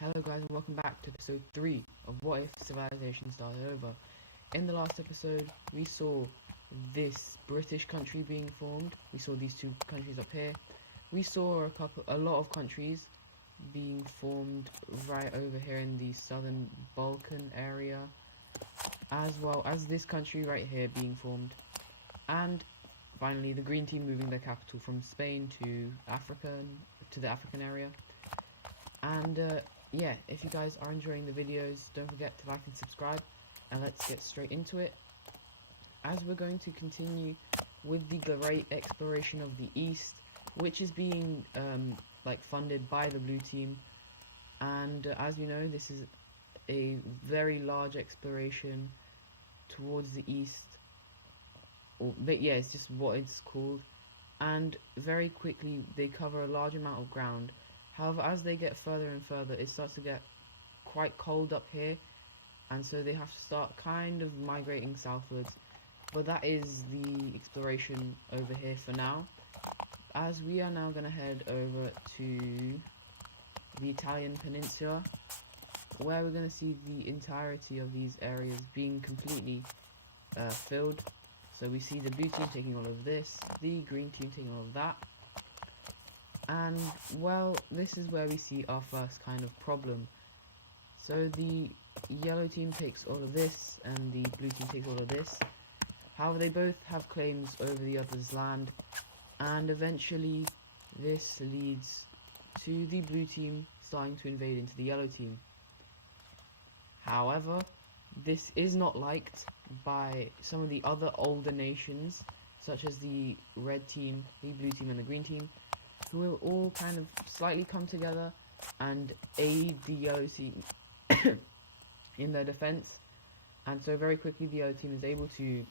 Hello guys and welcome back to episode 3 of What If Civilization Started Over. In the last episode we saw this British country being formed. We saw these two countries up here. We saw a lot of countries being formed right over here in the southern Balkan area, as well as this country right here being formed. And finally the green team moving their capital from Spain to the African area. And yeah, if you guys are enjoying the videos, don't forget to like and subscribe, and let's get straight into it, as we're going to continue with the great exploration of the East, which is being funded by the blue team. And as you know, this is a very large exploration towards the East, but yeah, it's just what it's called, and very quickly they cover a large amount of ground. However, as they get further and further, it starts to get quite cold up here, and so they have to start kind of migrating southwards. But that is the exploration over here for now, as we are now going to head over to the Italian peninsula, where we're going to see the entirety of these areas being completely filled. So we see the blue team taking all of this, the green team taking all of that. And well, this is where we see our first kind of problem. So the yellow team takes all of this and the blue team takes all of this. However, they both have claims over the other's land, and eventually this leads to the blue team starting to invade into the yellow team. However, this is not liked by some of the other older nations, such as the red team, the blue team and the green team, who will all kind of slightly come together and aid the yellow team in their defense. And so very quickly the yellow team is able to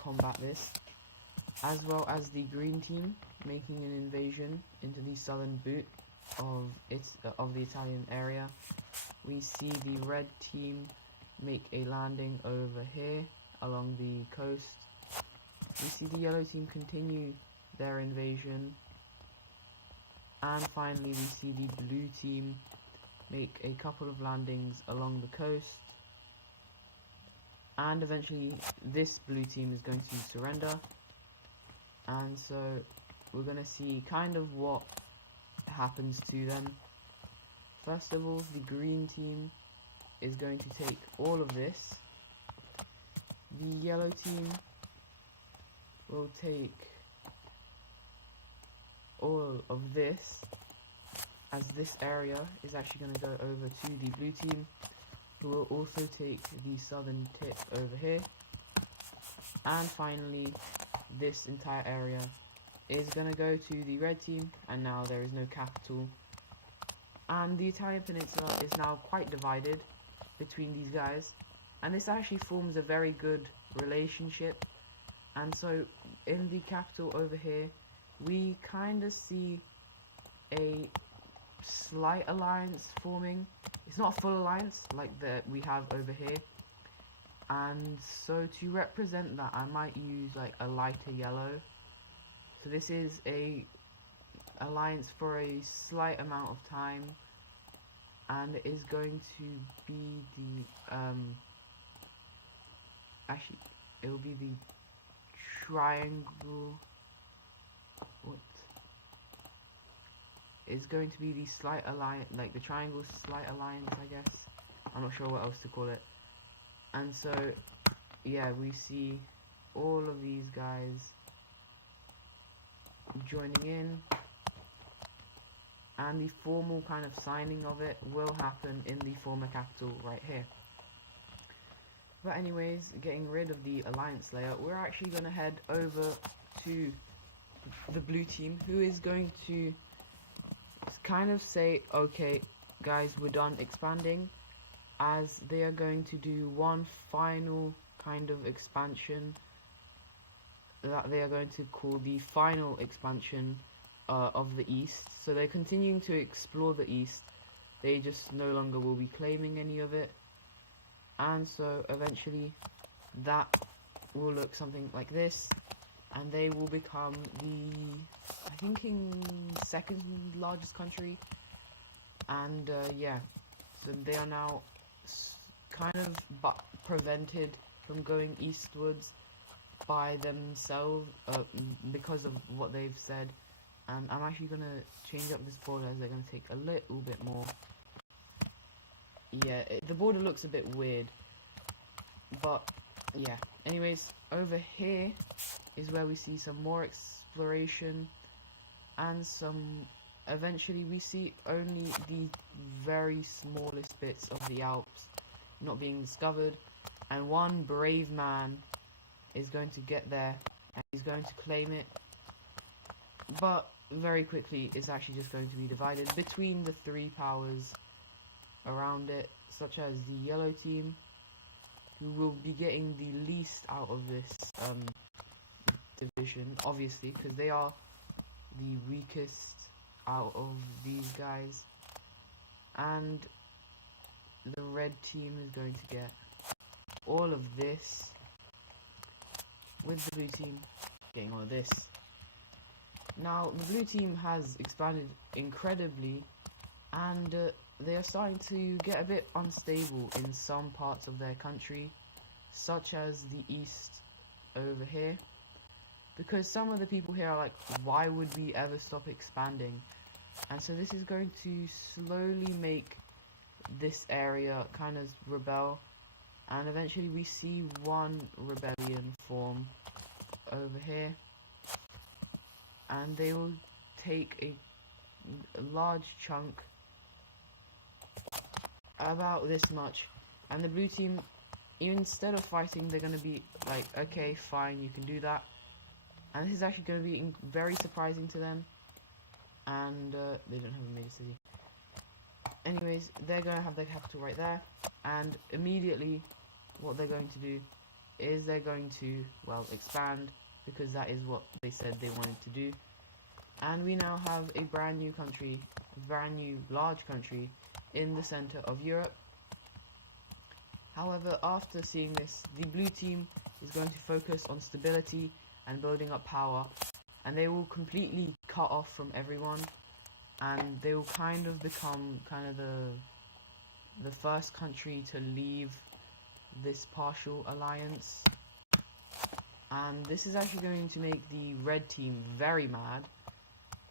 combat this, as well as the green team making an invasion into the southern boot of the Italian area. We see the red team make a landing over here along the coast. We see the yellow team continue their invasion. And finally we see the blue team make a couple of landings along the coast, and eventually this blue team is going to surrender. And so we're going to see kind of what happens to them. First of all, the green team is going to take all of this. The yellow team will take all of this, as this area is actually going to go over to the blue team, who will also take the southern tip over here. And finally this entire area is going to go to the red team, and now there is no capital, and the Italian peninsula is now quite divided between these guys, and this actually forms a very good relationship. And so in the capital over here we kind of see a slight alliance forming. It's not a full alliance like that we have over here, and so to represent that I might use like a lighter yellow. So this is a alliance for a slight amount of time, and it is going to be the actually it will be the triangle. What is going to be the slight alliance, like the triangle slight alliance, I guess. I'm not sure what else to call it. And so yeah, we see all of these guys joining in, and the formal kind of signing of it will happen in the former capital right here. But anyways, getting rid of the alliance layer, we're actually going to head over to the blue team, who is going to kind of say, okay guys, we're done expanding, as they are going to do one final kind of expansion that they are going to call the final expansion of the East. So they're continuing to explore the East, they just no longer will be claiming any of it. And so eventually that will look something like this, and they will become the, I think, second largest country. And yeah, So they are now kind of prevented from going eastwards by themselves because of what they've said. And I'm actually going to change up this border as they're going to take a little bit more. Yeah, the border looks a bit weird. But, yeah. Anyways, over here is where we see some more exploration. And eventually we see only the very smallest bits of the Alps not being discovered. And one brave man is going to get there. And he's going to claim it. But very quickly it's actually just going to be divided between the three powers around it, such as the yellow team, who will be getting the least out of this division, obviously, because they are the weakest out of these guys, and the red team is going to get all of this, with the blue team getting all of this. Now, the blue team has expanded incredibly, and they are starting to get a bit unstable in some parts of their country, such as the east over here, because some of the people here are like, why would we ever stop expanding? And so this is going to slowly make this area kind of rebel, and eventually we see one rebellion form over here. And they will take a large chunk, about this much. And the blue team, instead of fighting, they're going to be like, okay, fine, you can do that. And this is actually going to be very surprising to them. And they don't have a major city. Anyways, they're going to have their capital right there. And immediately, what they're going to do is they're going to, well, expand, because that is what they said they wanted to do. And we now have a brand new country, a brand new large country in the center of Europe. However, after seeing this, the blue team is going to focus on stability and building up power, and they will completely cut off from everyone, and they will kind of become the first country to leave this partial alliance. And this is actually going to make the red team very mad,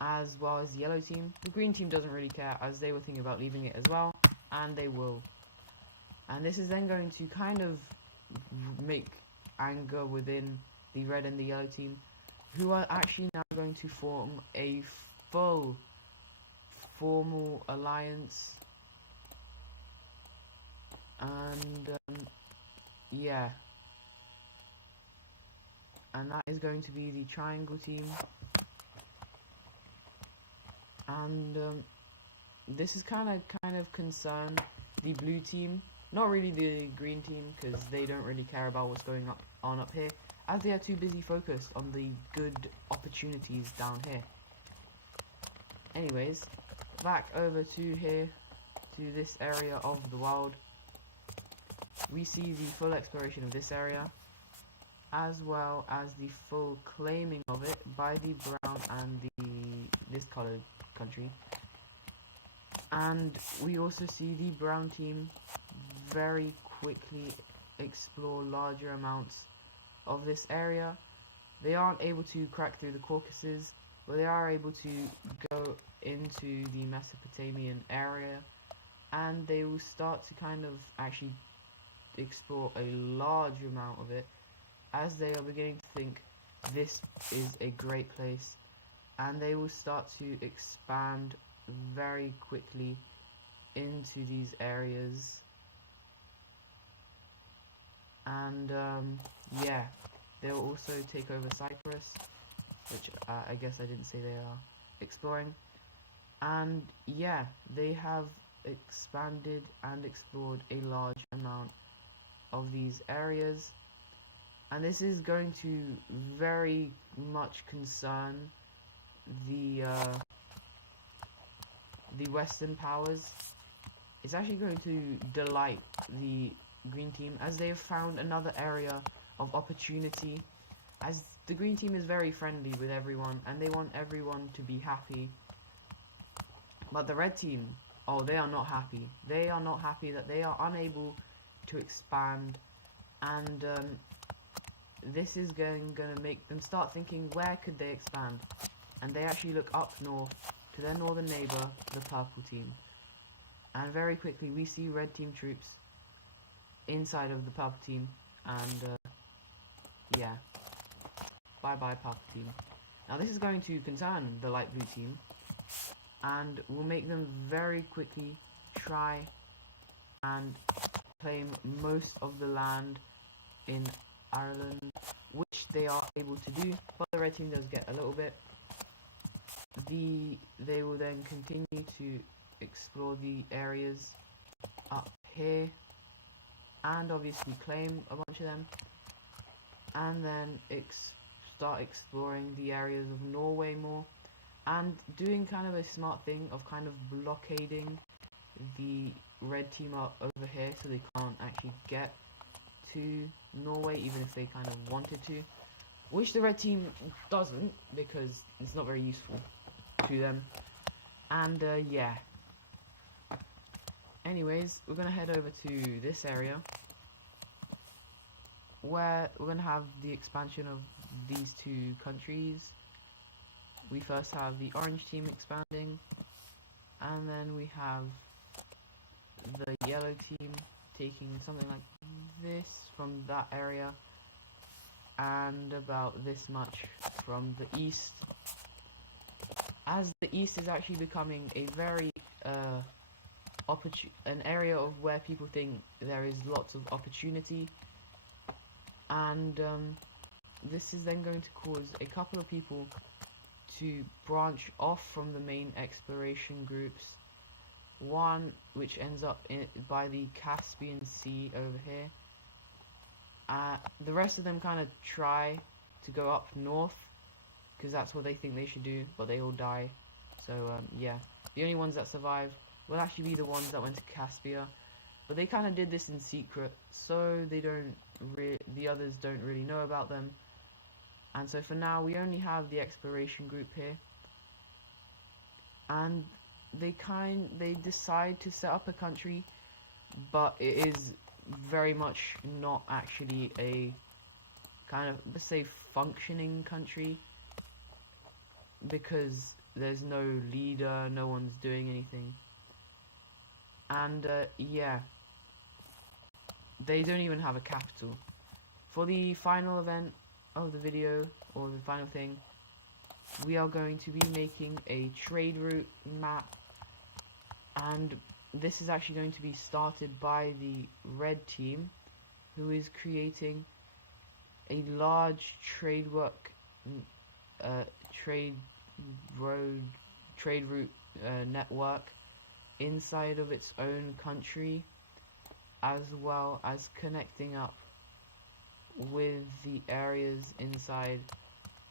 as well as the yellow team. The green team doesn't really care, as they were thinking about leaving it as well, and they will. And this is then going to kind of make anger within the red and the yellow team, who are actually now going to form a full formal alliance. And yeah, and that is going to be the triangle team. And this is kind of concern the blue team, not really the green team, because they don't really care about what's going on up here, as they are too busy focused on the good opportunities down here. Anyways, back over to here, to this area of the world, we see the full exploration of this area, as well as the full claiming of it by the brown and this colored country. And we also see the brown team very quickly explore larger amounts of this area. They aren't able to crack through the Caucasus, but they are able to go into the Mesopotamian area, and they will start to kind of actually explore a large amount of it, as they are beginning to think this is a great place, and they will start to expand very quickly into these areas. And yeah, they will also take over Cyprus, which I guess I didn't say they are exploring. And yeah, they have expanded and explored a large amount of these areas, and this is going to very much concern the Western powers. It's actually going to delight the green team, as they have found another area of opportunity, as the green team is very friendly with everyone and they want everyone to be happy. But the red team, oh, they are not happy. They are not happy that they are unable to expand, and this is going to make them start thinking, where could they expand? And they actually look up north to their northern neighbor, the purple team. And very quickly we see red team troops inside of the purple team, and yeah, bye bye purple team. Now this is going to concern the light blue team, and will make them very quickly try and claim most of the land in Ireland, which they are able to do, but the red team does get a little bit. They will then continue to explore the areas up here, and obviously claim a bunch of them, and then start exploring the areas of Norway more, and doing kind of a smart thing of kind of blockading the red team up over here so they can't actually get to Norway, even if they kind of wanted to, which the red team doesn't, because it's not very useful to them. And yeah, anyways, we're gonna head over to this area where we're gonna have the expansion of these two countries. We first have the orange team expanding, and then we have the yellow team taking something like this from that area, and about this much from the east, as the east is actually becoming a very an area of where people think there is lots of opportunity, and this is then going to cause a couple of people to branch off from the main exploration groups. One which ends up by the Caspian Sea over here. The rest of them kind of try to go up north because that's what they think they should do, but they all die. So yeah, the only ones that survive will actually be the ones that went to Caspia, but they kind of did this in secret, so they don't the others don't really know about them. And so for now we only have the exploration group here, and they decide to set up a country, but it is very much not actually a kind of, let's say, functioning country, because there's no leader, no one's doing anything. And yeah, they don't even have a capital. For the final event of the video, or the final thing, we are going to be making a trade route map, and this is actually going to be started by the red team, who is creating a large trade route network inside of its own country, as well as connecting up with the areas inside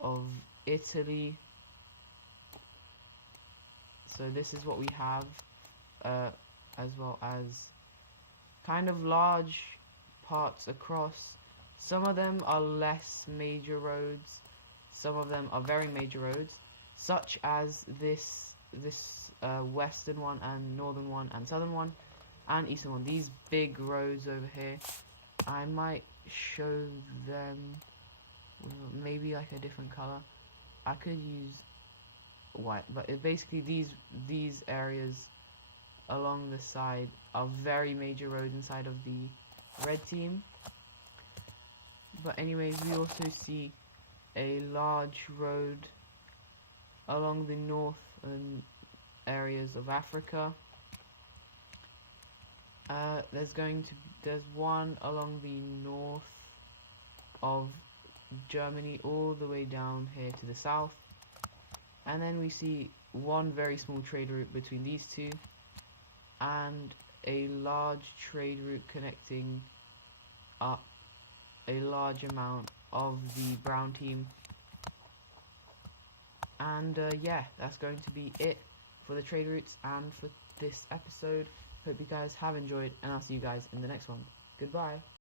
of Italy. So this is what we have, as well as kind of large parts across. Some of them are less major roads, some of them are very major roads, such as this western one and northern one and southern one and eastern one. These big roads over here, I might show them maybe like a different color. I could use white, but basically these areas along the side are very major roads inside of the red team. But anyways, we also see a large road along the northern areas of Africa. There's one along the north of Germany all the way down here to the south, and then we see one very small trade route between these two, and a large trade route connecting up a large amount of the brown team. And yeah, that's going to be it for the trade routes and for this episode. Hope you guys have enjoyed, and I'll see you guys in the next one. Goodbye.